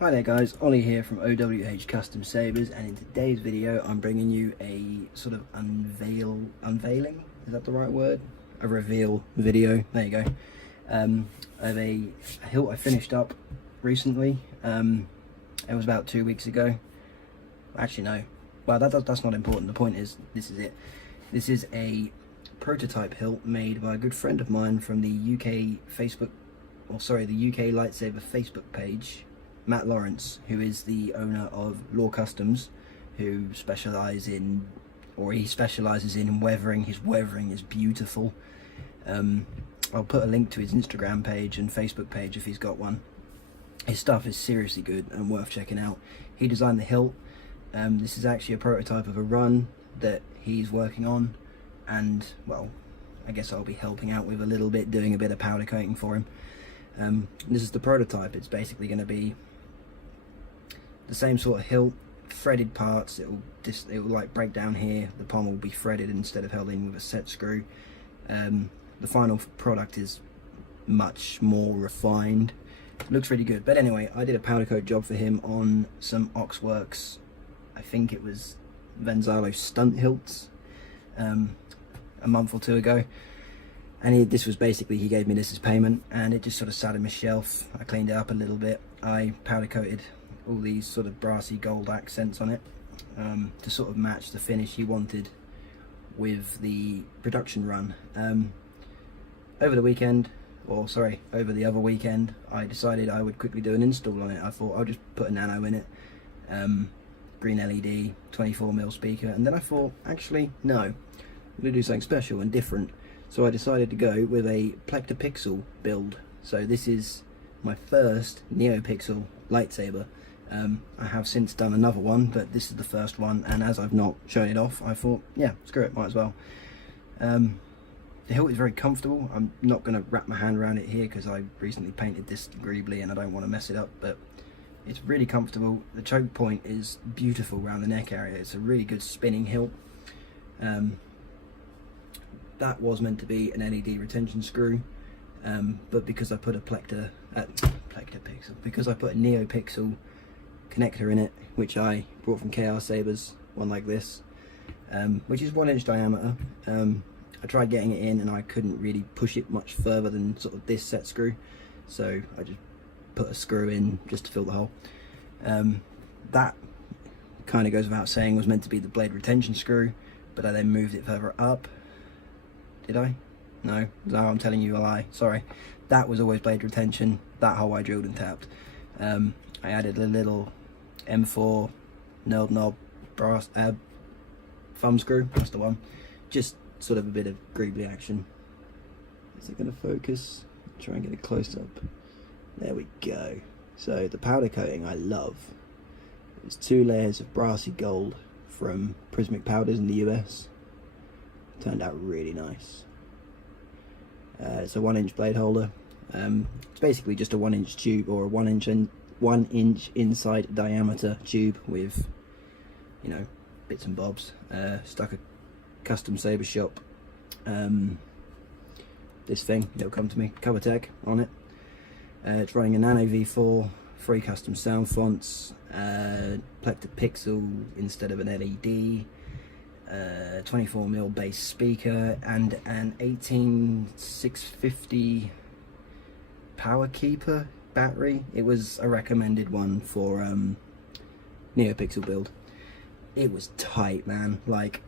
Hi there guys, Ollie here from OWH Custom Sabers, and in today's video I'm bringing you a sort of unveiling, is that the right word? A reveal video, there you go, of a hilt I finished up recently. It was about 2 weeks ago. Actually no, well that's not important, the point is this is it. This is a prototype hilt made by a good friend of mine from the UK lightsaber Facebook page, Matt Lawrence, who is the owner of Lawcustoms, who specialises in weathering. His weathering is beautiful. I'll put a link to his Instagram page and Facebook page if he's got one. His stuff is seriously good and worth checking out. He designed the hilt. This is actually a prototype of a run that he's working on, and well, I guess I'll be helping out with a little bit, doing a bit of powder coating for him. This is the prototype. It's basically going to be the same sort of hilt, threaded parts. It will like break down here. The pommel will be threaded instead of held in with a set screw. The final product is much more refined. It looks really good. But anyway, I did a powder coat job for him on some Oxworks, I think it was Venzalo stunt hilts, a month or two ago. And this was basically, he gave me this as payment, and it just sort of sat on my shelf. I cleaned it up a little bit. I powder coated all these sort of brassy gold accents on it to sort of match the finish he wanted with the production run. Over the other weekend, I decided I would quickly do an install on it. I thought I'll just put a nano in it, green LED, 24mm speaker, and then I thought, actually, no, I'm going to do something special and different. So I decided to go with a Plecter Pixel build. So this is my first NeoPixel lightsaber. I have since done another one, but this is the first one, and as I've not shown it off, I thought, yeah, screw it, might as well. The hilt is very comfortable. I'm not going to wrap my hand around it here because I recently painted this agreeably and I don't want to mess it up, but it's really comfortable. The choke point is beautiful around the neck area. It's a really good spinning hilt. That was meant to be an LED retention screw, but because I put a Plecter Pixel, because I put a NeoPixel connector in it, which I brought from KR Sabers, one like this, which is 1 inch diameter. I tried getting it in and I couldn't really push it much further than sort of this set screw, so I just put a screw in just to fill the hole. That kind of goes without saying was meant to be the blade retention screw, but I then moved it further up. Did I? No, I'm telling you a lie, sorry. That was always blade retention. That hole I drilled and tapped. I added a little M4 knurled knob brass thumb screw, that's the one. Just sort of a bit of greebly action. Is it going to focus? Try and get a close up. There we go. So the powder coating I love. It's 2 layers of brassy gold from Prismic Powders in the US. Turned out really nice. It's a 1 inch blade holder. It's basically just a 1 inch tube, or a 1 inch inside diameter tube with, you know, bits and bobs. Stuck a custom saber shop. This thing, it'll come to me, cover tech on it. It's running a NBV4, 3 custom sound fonts, Plecter Pixel instead of an LED. 24mm bass speaker, and an 18650 power keeper battery. It was a recommended one for NeoPixel build. It was tight, man. Like,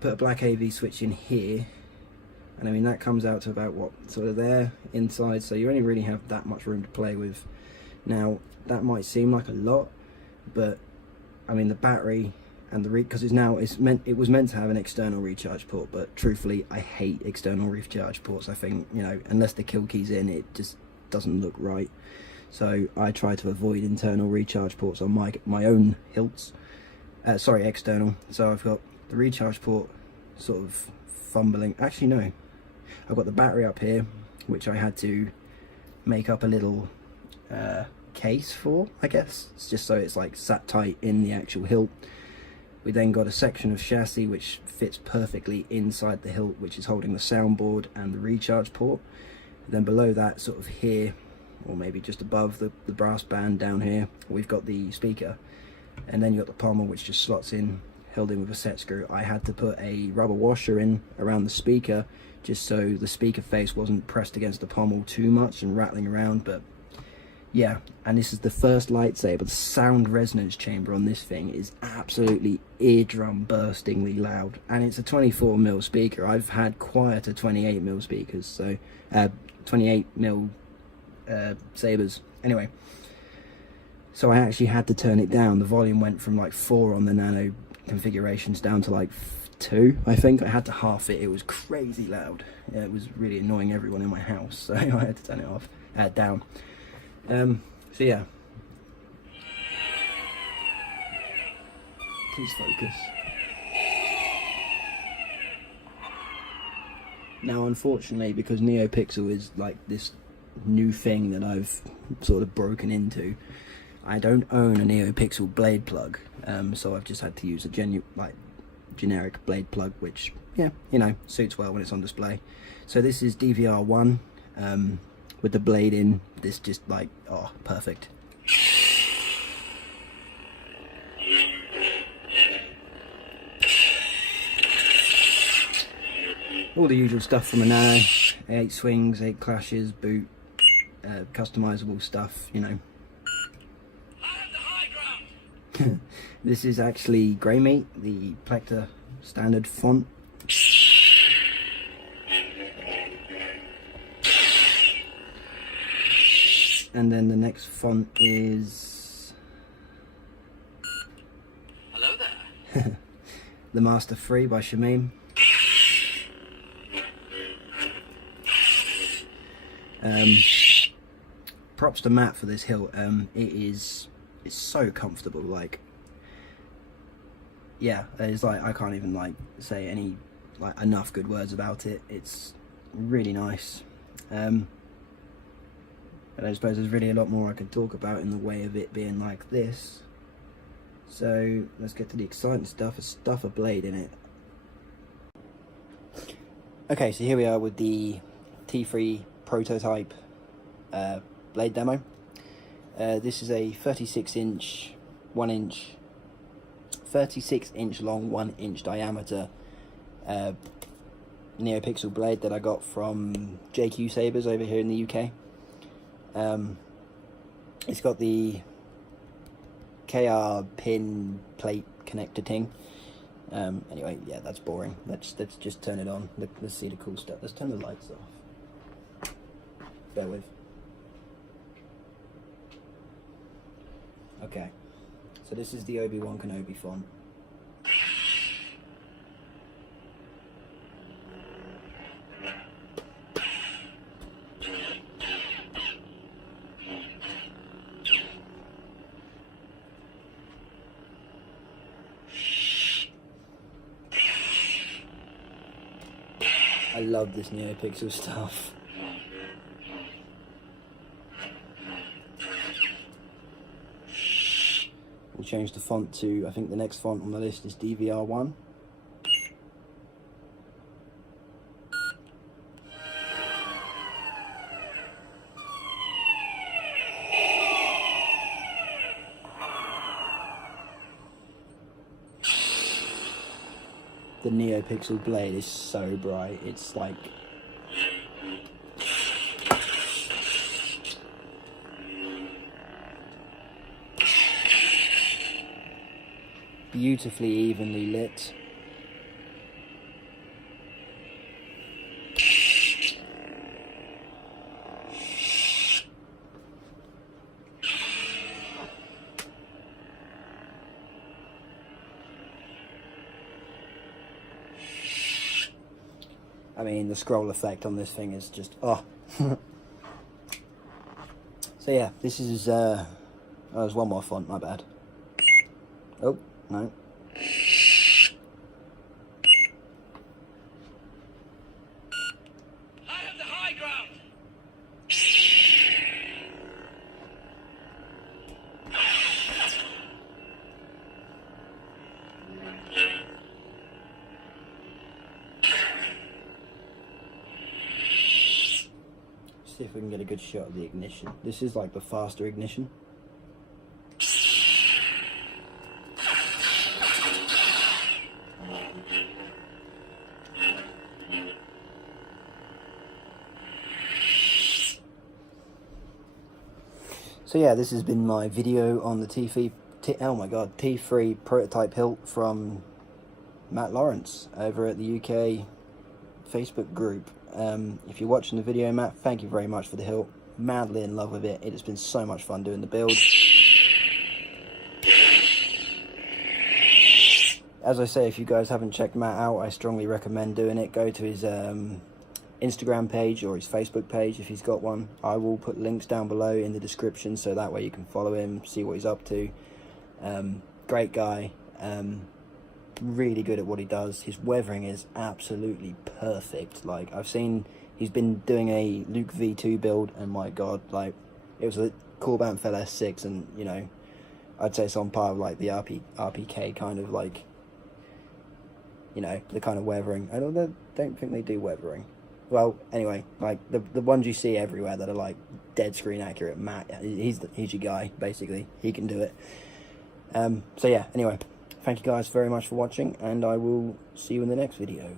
put a black AV switch in here, and I mean that comes out to about what, sort of there inside, so you only really have that much room to play with. Now that might seem like a lot, but I mean the battery and the because it was meant to have an external recharge port, but truthfully I hate external recharge ports. I think, you know, unless the kill key's in, it just doesn't look right. So I try to avoid internal recharge ports on my own hilts. Sorry, external. So I've got the recharge port sort of fumbling. Actually no, I've got the battery up here, which I had to make up a little case for, I guess. It's just so it's like sat tight in the actual hilt. We then got a section of chassis which fits perfectly inside the hilt, which is holding the soundboard and the recharge port. Then below that, sort of here, or maybe just above the brass band down here, we've got the speaker, and then you've got the pommel, which just slots in, held in with a set screw. I had to put a rubber washer in around the speaker just so the speaker face wasn't pressed against the pommel too much and rattling around. But yeah, and this is the first lightsaber. The sound resonance chamber on this thing is absolutely eardrum burstingly loud, and it's a 24mm speaker. I've had quieter 28mm speakers, so 28mm sabers. Anyway, so I actually had to turn it down. The volume went from like 4 on the nano configurations down to like 2, I think. I had to half it. It was crazy loud. Yeah, it was really annoying everyone in my house, so I had to turn it off, down. So yeah, please focus. Now unfortunately, because NeoPixel is like this new thing that I've sort of broken into, I don't own a NeoPixel blade plug, so I've just had to use a generic blade plug, which, yeah, you know, suits well when it's on display. So this is DVR1 with the blade in. This just like, oh, perfect. All the usual stuff from a nano: 8 swings, 8 clashes, boot, customizable stuff, you know. This is actually grey meat, the Plecter standard font. And then the next font is... Hello there. The Master by Shamim. Props to Matt for this hilt. It's so comfortable. Like, yeah, it's like, I can't even like say any like enough good words about it. It's really nice. And I suppose there's really a lot more I could talk about in the way of it being like this. So let's get to the exciting stuff. Stuff a blade in it. Okay, so here we are with the T3 prototype blade demo. This is a 36-inch long, 1-inch diameter NeoPixel blade that I got from JQ Sabers over here in the UK. It's got the KR pin plate connector thing. Anyway, yeah, that's boring. Let's just turn it on. Let's see the cool stuff. Let's turn the lights off. Bear with. Okay, so this is the Obi-Wan Kenobi font. I love this NeoPixel stuff. We'll change the font to, I think the next font on the list is DVR1. The NeoPixel blade is so bright, it's like... beautifully evenly lit. I mean, the scroll effect on this thing is just, oh. So yeah, this is, oh, there's one more font, my bad. Oh, no. I have the high ground. see if we can get a good shot of the ignition. This is like the faster ignition. So yeah, this has been my video on the T3 prototype hilt from Matt Lawrence over at the UK Facebook group. If you're watching the video, Matt, thank you very much for the hilt. Madly in love with it. It has been so much fun doing the build. As I say, if you guys haven't checked Matt out, I strongly recommend doing it. Go to his Instagram page or his Facebook page if he's got one. I will put links down below in the description, so that way you can follow him, see what he's up to. Great guy, really good at what he does. His weathering is absolutely perfect. Like, I've seen he's been doing a Luke V2 build, and my god, like, it was a Cool Banfell S6, and you know, I'd say it's on par with like the RPK kind of, like, you know, the kind of weathering. I don't think they do weathering. Well, anyway, like the ones you see everywhere that are like dead screen accurate, Matt, he's your guy, basically. He can do it. So yeah, anyway, thank you guys very much for watching, and I will see you in the next video.